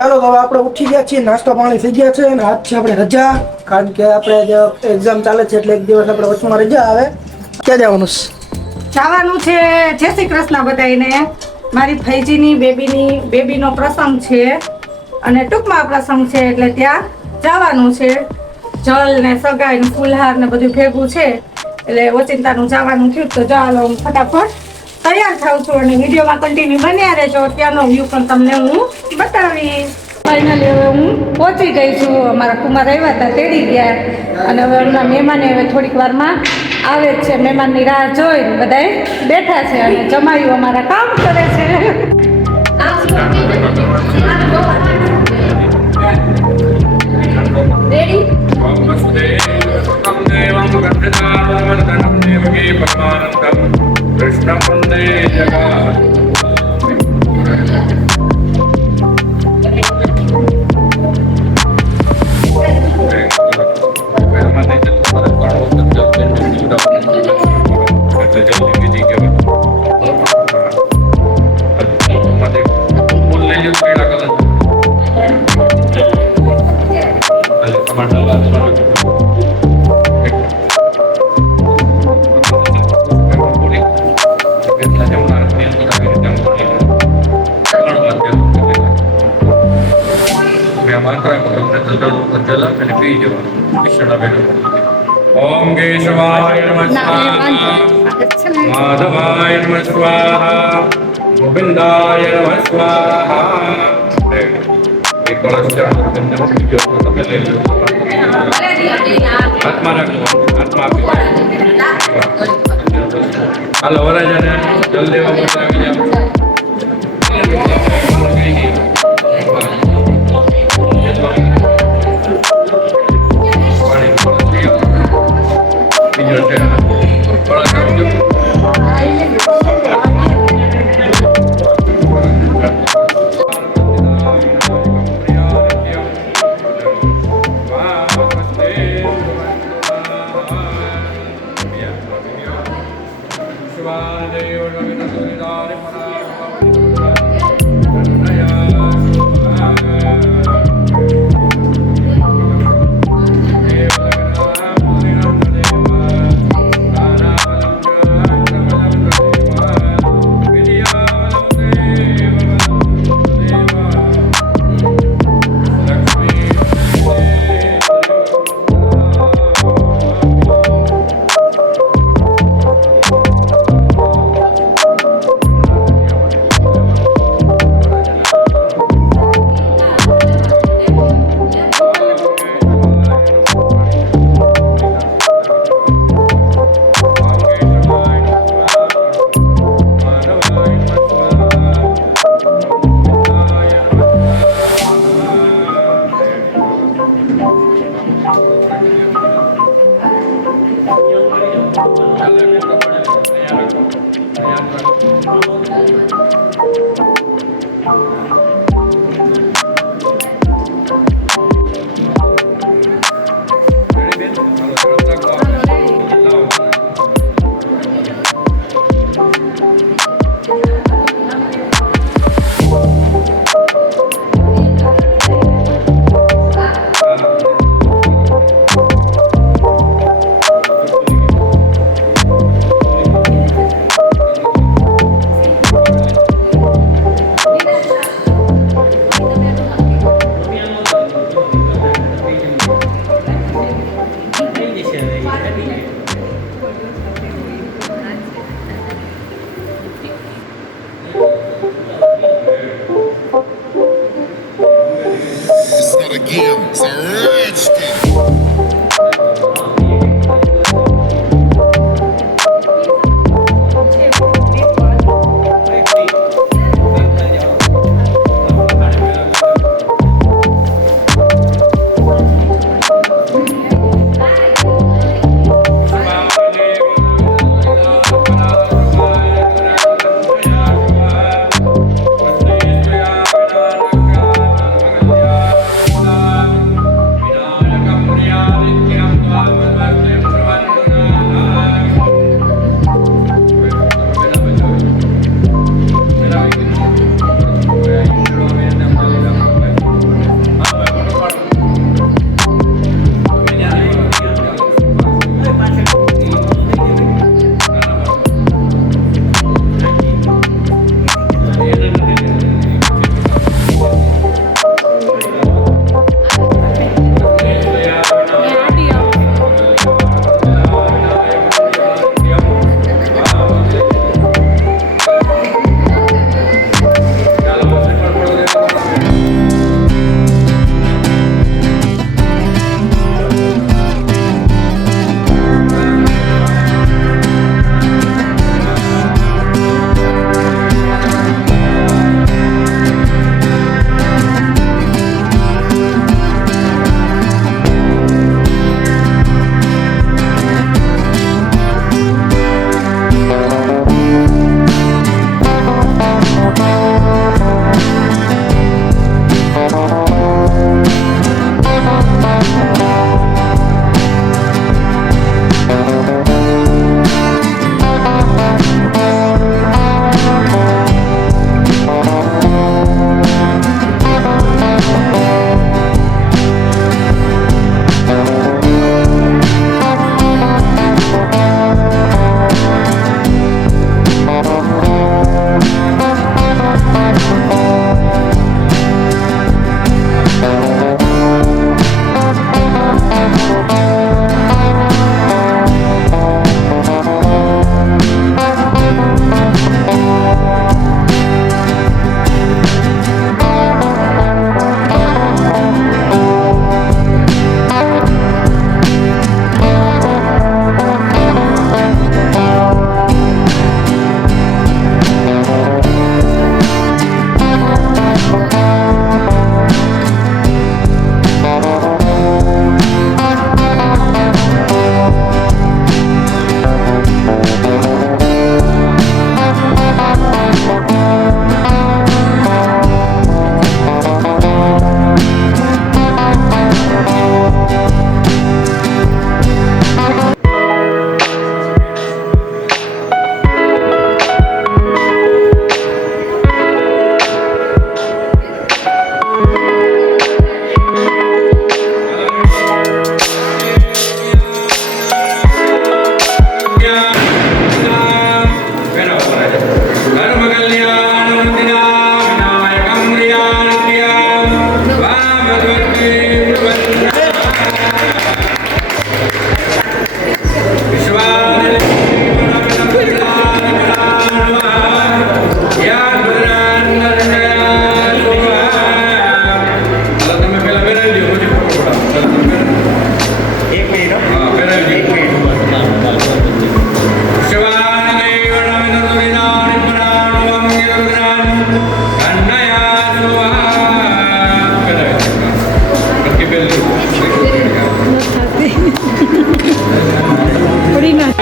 ચાલો તો હવે આપણે ઉઠી ગયા છીએ, નાસ્તા પાણી થઈ ગયા છે અને આજ છે આપણે રજા, કારણ કે આપણે જે એક્ઝામ ચાલે છે એટલે એક દિવસ આપણે વચમાં રજા આવે. ક્યાં જવાનું છે? જવાનું છે જય શ્રી કૃષ્ણ બધાને. મારી ફૈજીની બેબીનો પ્રસંગ છે અને ટૂંકમાં પ્રસંગ છે એટલે ત્યાં જવાનું છે. જલ ને સગાઈ ને ફુલહાર ને બધું ભેગું છે એટલે ઓચિંતાનું જવાનું થયું તો ચાલો ફટાફટ તૈયાર થાઉં છું અને વિડીયોમાં કન્ટિન્યુ બન્યા રહેજો. ત્યાંનો વ્યૂ પણ તમને હું બતાવીશ. ફાઇનલી હવે હું પહોંચી ગઈ છું. અમારા કુમાર આવ્યા હતા તેડી ગયા અને હવે એમના મહેમાને હવે થોડીક વારમાં આવે જ છે. મહેમાનની રાહ જોઈ બધાએ બેઠા છે અને જમાયું અમારા કામ કરે છે. ओम केशवाय नमः स्वाहा, माधवाय नमः स्वाहा, गोविंदाय नमः स्वाहा. एक कलश से તમે લઈ લો. આત્મા રાખો, આત્મા આપી. હાલો વરાજાને જલ દેવા માટે આવી જાઓ. થોડી ના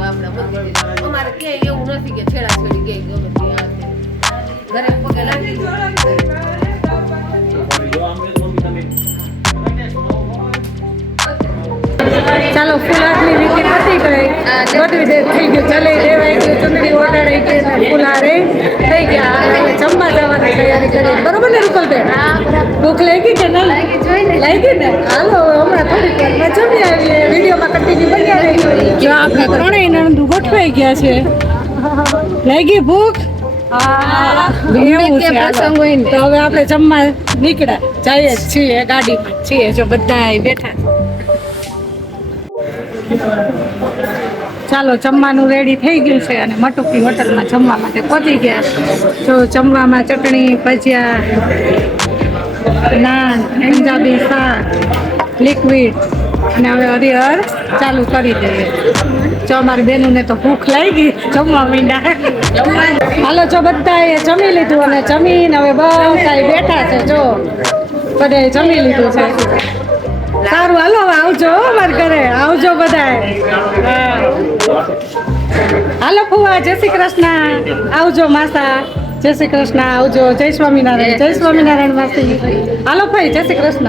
અમારે ક્યાંય એવું નથી કે છેડાછેડી કે ગમે તે આ તે. ઘરે પગે લાગી ચાલો ફૂલ આટલી રીતે પતી ગઈ બધું જે થઈ ગયું ચલે દેવાઈ ગયું ચૂંટણી ઓટાડાઈ ગઈ ને ફૂલારે થઈ ગયા હવે જમવા જવાની તૈયારી કરી બરોબર ને રૂપલબેન ભૂખ લાગી કે ના લાગી ને હાલો હમણાં થોડીક વારમાં જમી આવીએ વિડીયોમાં કન્ટિન્યુ બન્યા રહી જો આપણે ત્રણેય નણંદુ ગોઠવાઈ ગયા છે લાગી ભૂખ એવું છે હાલો. તો હવે આપણે જમવા નીકળ્યા જઈએ જ છીએ ગાડીમાં છીએ જો બધા બેઠા ચાલો જમવાનું રેડી થઈ ગયું છે અને મટુકી હોટલમાં જમવા માટે પહોંચી ગયા જો જમવામાં ચટણી ભજીયા નાન પંજાબી શાક લિક્વિડ અને હવે હરિહર ચાલુ કરી દઈએ જો અમારી બહેનોને તો ભૂખ લાગી જમવા માંડ્યા હાલો જો બધાએ જમી લીધું અને જમીને હવે બધા બેઠા છે જો બધાએ જમી લીધું છે સારું હાલો આવજો અમારા ઘરે આવજો બધાય હાલો ફુવા જય શ્રી કૃષ્ણ આવજો માસા જય શ્રી કૃષ્ણ આવજો જય સ્વામિનારાયણ માસી હાલો ભાઈ જય શ્રી કૃષ્ણ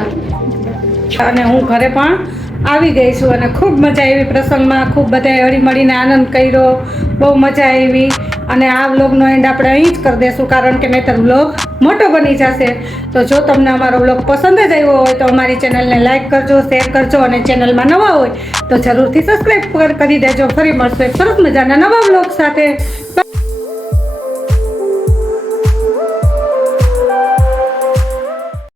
અને હું ઘરે પણ આવી ગઈ છું અને ખૂબ મજા આવી પ્રસંગમાં ખૂબ બધાએ હળીમળીને આનંદ કર્યો બહુ મજા આવી અને આ વ્લોગનો એન્ડ આપણે અહીં જ કરી દઈશું કારણ કે નહીંતર વ્લોગ મોટો બની જશે તો જો તમને અમારો વ્લોગ પસંદ જ આવ્યો હોય તો અમારી ચેનલને લાઈક કરજો શેર કરજો અને ચેનલમાં નવા હોય તો જરૂરથી સબસ્ક્રાઈબ કરી દેજો ફરી મળશું એક સરસ મજાના નવા વ્લોગ સાથે